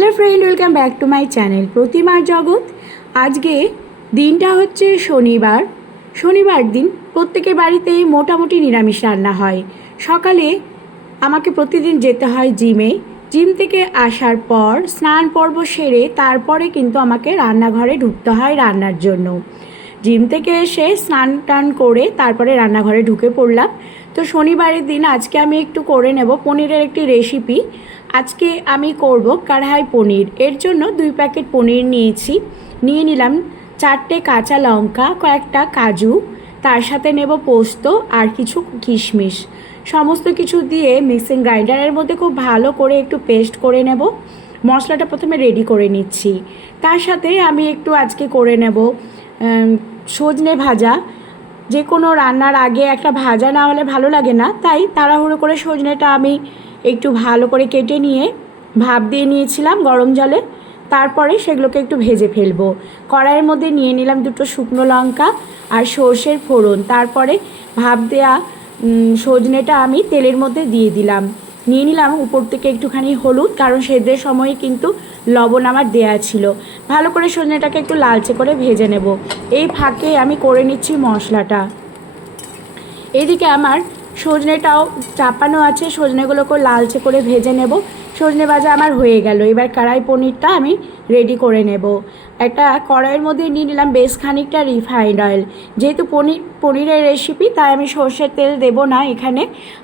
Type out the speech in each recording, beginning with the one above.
Hello friend, welcome back to my channel প্রতিমার জগৎ। আজকে দিনটা হচ্ছে শনিবার দিন প্রত্যেকের বাড়িতেই মোটামুটি নিরামিষ রান্না হয়। সকালে আমাকে প্রতিদিন যেতে হয় জিম থেকে আসার পর স্নান পর্ব সেরে তারপরে কিন্তু আমাকে রান্নাঘরে ঢুকতে হয় রান্নার জন্য। জিম থেকে এসে স্নান টান করে তারপরে রান্নাঘরে ঢুকে পড়লাম। তো শনিবারের দিন আজকে আমি একটু করে নেব পনিরের একটি রেসিপি। আজকে আমি করব কড়াই পনির। এর জন্য 2 প্যাকেট পনির নিয়ে নিলাম 4টে কাঁচা লঙ্কা, কয়েকটা কাজু, তার সাথে নেব পোস্ত আর কিছু কিশমিশ। সমস্ত কিছু দিয়ে মিক্সিং গ্রাইন্ডারের মধ্যে খুব ভালো করে একটু পেস্ট করে নেব। মশলাটা প্রথমে রেডি করে নিচ্ছি। তার সাথে আমি একটু আজকে করে নেব সজনে ভাজা। যে কোনো রান্নার আগে একটা ভাজা না হলে ভালো লাগে না, তাই তাড়াহুড়ো করে সজনেটা আমি একটু ভালো করে কেটে নিয়ে ভাপ দিয়ে নিয়েছিলাম গরম জলে। তারপরে সেগুলোকে একটু ভেজে ফেলবো। কড়াইয়ের মধ্যে নিয়ে নিলাম 2টো শুকনো লঙ্কা আর সর্ষের ফোড়ন। তারপরে ভাপ দেওয়া সজনেটা আমি তেলের মধ্যে দিয়ে দিলাম। নিয়ে নিলাম উপর থেকে একটুখানি হলুদ, কারণ সেদ্ধের সময় কিন্তু লবণ আমার দেয়া ছিল। ভালো করে সজনেটাকে একটু লালচে করে ভেজে নেব। এই ফাঁকে আমি করে নিচ্ছি মশলাটা। এদিকে আমার সজনেটাও চাপানো আছে, সজনেগুলোকে লালচে করে ভেজে নেব। সজনে ভাজা আমার হয়ে গেল। এবার কড়াই পনিরটা আমি রেডি করে নেব। একটা কড়াইয়ের মধ্যে নিয়ে নিলাম বেশ খানিকটা রিফাইন্ড অয়েল। যেহেতু পনিরের রেসিপি, তাই আমি সর্ষের তেল দেব না, এখানে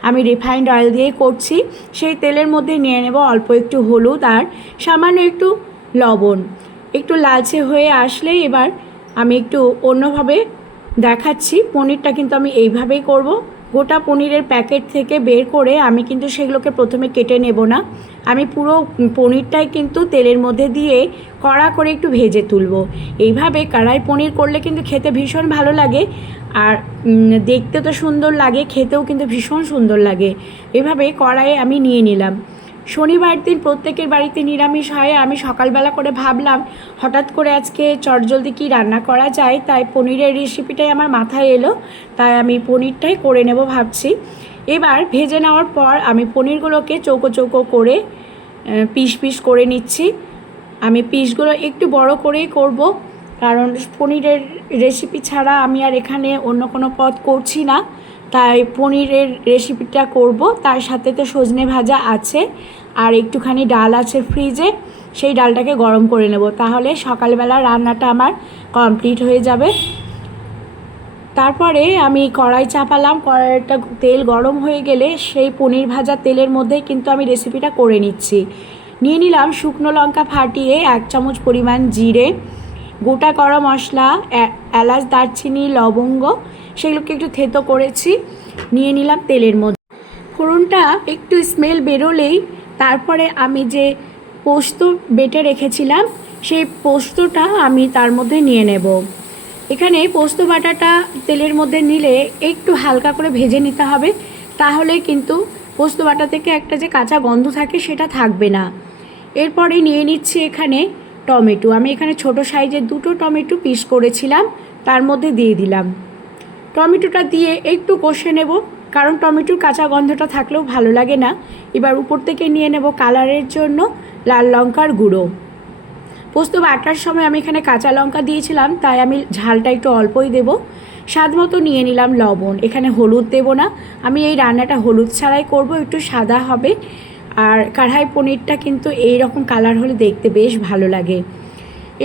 আমি রিফাইন্ড অয়েল দিয়েই করছি। সেই তেলের মধ্যে নিয়ে নেব অল্প একটু হলুদ আর সামান্য একটু লবণ। একটু লালচে হয়ে আসলে এবার আমি একটু অন্যভাবে দেখাচ্ছি। পনিরটা কিন্তু আমি এইভাবেই করব। গোটা পনিরের প্যাকেট থেকে বের করে আমি কিন্তু সেগুলোকে প্রথমে কেটে নেব না। আমি পুরো পনিরটাই কিন্তু তেলের মধ্যে দিয়ে কড়া করে একটু ভেজে তুলব। এইভাবে কড়াই পনির করলে কিন্তু খেতে ভীষণ ভালো লাগে, আর দেখতে তো সুন্দর লাগে, খেতেও কিন্তু ভীষণ সুন্দর লাগে। এভাবে কড়াইয়ে আমি নিয়ে নিলাম। শনিবার দিন প্রত্যেকের বাড়িতে নিরামিষ হয়। আমি সকালবেলা করে ভাবলাম হঠাৎ করে আজকে চটজলদি কী রান্না করা যায়, তাই পনিরের রেসিপিটাই আমার মাথায় এলো, তাই আমি পনিরটাই করে নেব ভাবছি। এবার ভেজে নেওয়ার পর আমি পনিরগুলোকে চৌকো চৌকো করে পিস করে নিচ্ছি। আমি পিসগুলো একটু বড় করেই করব, কারণ পনিরের রেসিপি ছাড়া আমি আর এখানে অন্য কোনো পদ করছি না, তাই পনিরের রেসিপিটা করব। তার সাথে তো সজনে ভাজা আছে আর একটুখানি ডাল আছে ফ্রিজে, সেই ডালটাকে গরম করে নেব, তাহলে সকালবেলা রান্নাটা আমার কমপ্লিট হয়ে যাবে। তারপরে আমি কড়াই চাপালাম। কড়াইটা তেল গরম হয়ে গেলে সেই পনির ভাজা তেলের মধ্যেই কিন্তু আমি রেসিপিটা করে নিচ্ছি। নিয়ে নিলাম শুকনো লঙ্কা ফাটিয়ে 1 চামচ পরিমাণ জিরে, গোটা গরম মশলা, এলাচ, দারচিনি, লবঙ্গ, সেগুলোকে একটু থেতো করেছি, নিয়ে নিলাম তেলের মধ্যে। ফোড়নটা একটু স্মেল বেরোলেই তারপরে আমি যে পোস্ত বেটে রেখেছিলাম সেই পোস্তটা আমি তার মধ্যে নিয়ে নেব। এখানে পোস্ত বাটাটা তেলের মধ্যে নিলে একটু হালকা করে ভেজে নিতে হবে, তাহলে কিন্তু পোস্ত বাটা থেকে একটা যে কাঁচা গন্ধ থাকে সেটা থাকবে না। এরপরে নিয়ে নিচ্ছি এখানে টমেটো। আমি এখানে ছোট সাইজের 2টো টমেটো পিস করেছিলাম, তার মধ্যে দিয়ে দিলাম। টমেটোটা দিয়ে একটু কষে নেব, কারণ টমেটোর কাঁচা গন্ধটা থাকলেও ভালো লাগে না। এবার উপর থেকে নিয়ে নেব কালারের জন্য লাল লঙ্কার গুঁড়ো। পোস্ত বাটার সময় আমি এখানে কাঁচা লঙ্কা দিয়েছিলাম, তাই আমি ঝালটা একটু অল্পই দেব। স্বাদ মতো নিয়ে নিলাম লবণ। এখানে হলুদ দেব না, আমি এই রান্নাটা হলুদ ছাড়াই করব, একটু সাদা হবে। আর কড়াই পনিরটা কিন্তু এই রকম কালার হলে দেখতে বেশ ভালো লাগে।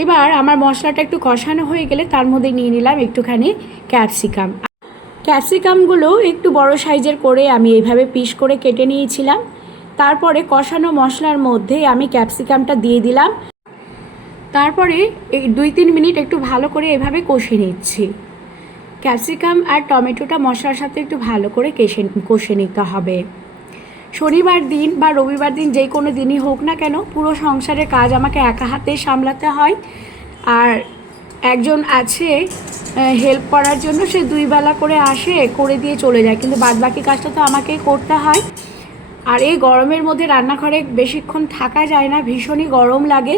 এবার আমার মশলাটা একটু কষানো হয়ে গেলে তার মধ্যে নিয়ে নিলাম একটুখানি ক্যাপসিকামগুলো একটু বড় সাইজের করে আমি এইভাবে পিস করে কেটে নিয়েছিলাম। তারপরে কষানো মশলার মধ্যে আমি ক্যাপসিকামটা দিয়ে দিলাম। তারপরে 2-3 মিনিট একটু ভালো করে এভাবে কষে নিচ্ছি। ক্যাপসিকাম আর টমেটোটা মশলার সাথে একটু ভালো করে কষে নিতে হবে। শনিবার দিন বা রবিবার দিন যে কোনো দিনই হোক না কেন, পুরো সংসারের কাজ আমাকে একা হাতে সামলাতে হয়। আর একজন আছে হেল্প করার জন্য, সে 2 বেলা করে আসে, করে দিয়ে চলে যায়, কিন্তু বাদবাকি কাজটা তো আমাকেই করতে হয়। আর এই গরমের মধ্যে রান্নাঘরে বেশিক্ষণ থাকা যায় না, ভীষণই গরম লাগে।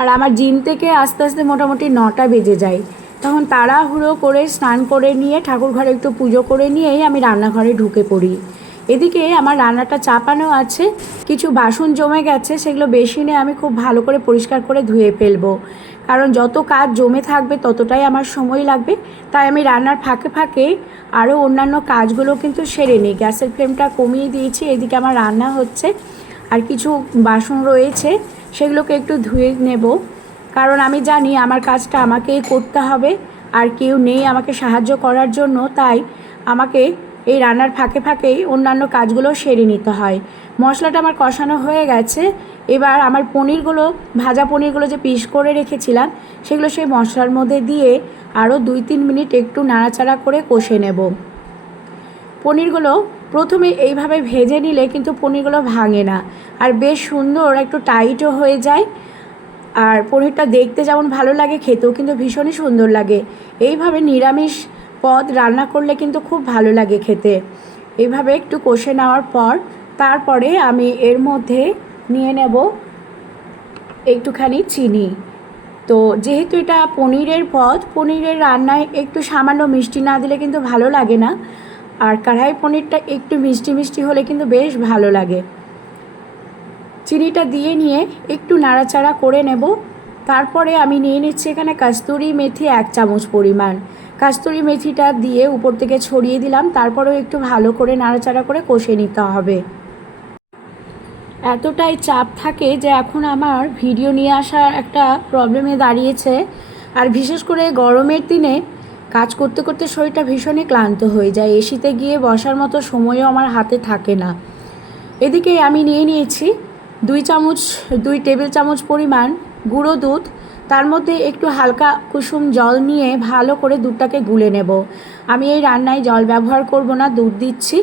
আর আমার জিম থেকে আস্তে আস্তে মোটামুটি 9টা বেজে যায়। তখন তাড়াহুড়ো করে স্নান করে নিয়ে ঠাকুর ঘরে একটু পুজো করে নিয়েই আমি রান্নাঘরে ঢুকে পড়ি। এদিকে আমার রান্নাটা চাপানো আছে, কিছু বাসন জমে গেছে, সেগুলো বেসিনে আমি খুব ভালো করে পরিষ্কার করে ধুয়ে ফেলবো, কারণ যত কাজ জমে থাকবে ততটাই আমার সময় লাগবে। তাই আমি রান্নার ফাঁকে ফাঁকে আরও অন্যান্য কাজগুলো কিন্তু সেরে নিই। গ্যাসের ফ্লেমটা কমিয়ে দিয়েছি, এদিকে আমার রান্না হচ্ছে, আর কিছু বাসন রয়েছে সেগুলোকে একটু ধুয়ে নেব, কারণ আমি জানি আমার কাজটা আমাকেই করতে হবে, আর কেউ নেই আমাকে সাহায্য করার জন্য। তাই আমাকে এই রান্নার ফাঁকে ফাঁকেই অন্যান্য কাজগুলো সেরে নিতে হয়। মশলাটা আমার কষানো হয়ে গেছে, এবার আমার পনিরগুলো, ভাজা পনিরগুলো যে পিস করে রেখেছিলাম সেগুলো সেই মশলার মধ্যে দিয়ে আরও 2-3 মিনিট একটু নাড়াচাড়া করে কষে নেব। পনিরগুলো প্রথমে এইভাবে ভেজে নিলে কিন্তু পনিরগুলো ভাঙে না, আর বেশ সুন্দর একটু টাইটও হয়ে যায়। আর পনিরটা দেখতে যেমন ভালো লাগে, খেতেও কিন্তু ভীষণই সুন্দর লাগে। এইভাবে নিরামিষ পদ রান্না করলে কিন্তু খুব ভালো লাগে খেতে। এইভাবে একটু কষে নেওয়ার পর তারপরে আমি এর মধ্যে নিয়ে নেব একটুখানি চিনি। তো যেহেতু এটা পনিরের পদ, পনিরের রান্নায় একটু সামান্য মিষ্টি না দিলে কিন্তু ভালো লাগে না, আর কড়াই পনিরটা একটু মিষ্টি মিষ্টি হলে কিন্তু বেশ ভালো লাগে। চিনিটা দিয়ে নিয়ে একটু নাড়াচাড়া করে নেব। তারপরে আমি নিয়ে নিচ্ছি এখানে কাস্তুরি মেথি 1 চামচ পরিমাণ। কাস্তুরি মেথিটা দিয়ে উপর থেকে ছড়িয়ে দিলাম, তারপরেও একটু ভালো করে নাড়াচাড়া করে কষে নিতে হবে। এতটাই চাপ থাকে যে এখন আমার ভিডিও নিয়ে আসার একটা প্রবলেমে দাঁড়িয়েছে, আর বিশেষ করে গরমের দিনে কাজ করতে করতে শরীরটা ভীষণই ক্লান্ত হয়ে যায়, এসিতে গিয়ে বসার মতো সময়ও আমার হাতে থাকে না। এদিকে আমি নিয়ে নিয়েছি 2 টেবিল চামচ পরিমাণ গুঁড়ো দুধ, তার মধ্যে একটু হালকা কুসুম জল নিয়ে ভালো করে দুধটাকে গুলে নেব। আমি এই রান্নায় জল ব্যবহার করব না, দুধ দিচ্ছি।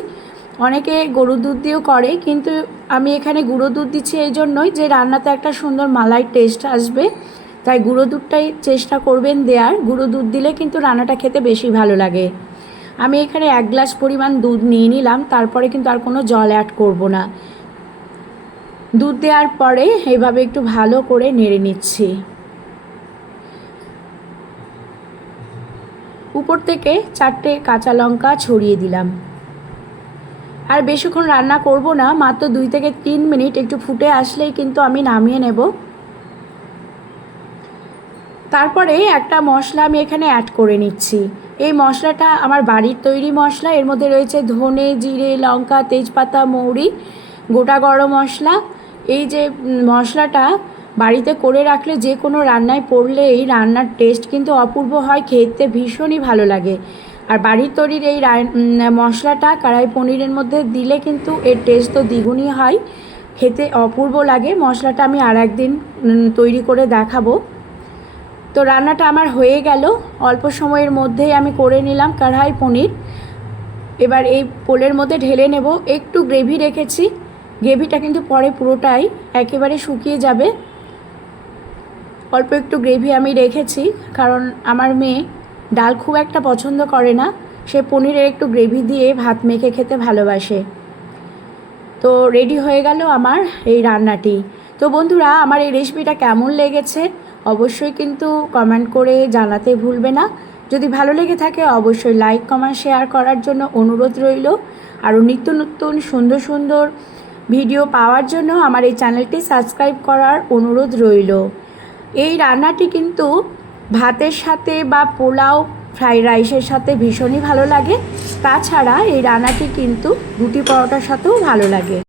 অনেকে গরুর দুধ দিয়েও করে, কিন্তু আমি এখানে গুঁড়ো দুধ দিচ্ছি এই জন্যই যে রান্নাতে একটা সুন্দর মালাই টেস্ট আসবে, তাই গুঁড়ো দুধটাই চেষ্টা করবেন দেওয়ার। গুঁড়ো দুধ দিলে কিন্তু রান্নাটা খেতে বেশি ভালো লাগে। আমি এখানে 1 গ্লাস পরিমাণ দুধ নিয়ে নিলাম, তারপরে কিন্তু আর কোনো জল অ্যাড করব না। দুধ দেওয়ার পরে এইভাবে একটু ভালো করে নেড়ে নিচ্ছি। উপর থেকে 4টে কাঁচা লঙ্কা ছড়িয়ে দিলাম। আর বেশিক্ষণ রান্না করব না, মাত্র 2 থেকে 3 মিনিট একটু ফুটে আসলেই কিন্তু আমি নামিয়ে নেব। তারপরে একটা মশলা আমি এখানে অ্যাড করে নিচ্ছি। এই মশলাটা আমার বাড়ির তৈরি মশলা, এর মধ্যে রয়েছে ধনে, জিরে, লঙ্কা, তেজপাতা, মৌরি, গোটা গরম মশলা। এই যে মশলাটা বাড়িতে করে রাখলে যে কোনো রান্নায় পড়লে এই রান্নার টেস্ট কিন্তু অপূর্ব হয়, খেতে ভীষণই ভালো লাগে। আর বাড়ির তৈরির এই মশলাটা কড়াই পনিরের মধ্যে দিলে কিন্তু এর টেস্ট তো দ্বিগুণই হয়, খেতে অপূর্ব লাগে। মশলাটা আমি আর একদিন তৈরি করে দেখাবো। তো রান্নাটা আমার হয়ে গেল, অল্প সময়ের মধ্যেই আমি করে নিলাম কড়াই পনির। এবার এই পোলের মধ্যে ঢেলে নেব। একটু গ্রেভি রেখেছি, গ্রেভিটা কিন্তু পরে পুরোটাই একেবারে শুকিয়ে যাবে। অল্প একটু গ্রেভি আমি রেখেছি, কারণ আমার মেয়ে ডাল খুব একটা পছন্দ করে না, সে পনিরের একটু গ্রেভি দিয়ে ভাত মেখে খেতে ভালোবাসে। তো রেডি হয়ে গেল আমার এই রান্নাটি। তো বন্ধুরা, আমার এই রেসিপিটা কেমন লেগেছে অবশ্যই কিন্তু কমেন্ট করে জানাতে ভুলবে না। যদি ভালো লেগে থাকে অবশ্যই লাইক, কমেন্ট, শেয়ার করার জন্য অনুরোধ রইল। আরও নিত্য নতুন সুন্দর সুন্দর ভিডিও পাওয়ার জন্য আমার এই চ্যানেলটি সাবস্ক্রাইব করার অনুরোধ রইল। এই রান্নাটি কিন্তু ভাতের সাথে বা পোলাও, ফ্রাইড রাইসের সাথে ভীষণই ভালো লাগে। তাছাড়া এই রান্নাটি কিন্তু রুটি পরোটার সাথেও ভালো লাগে।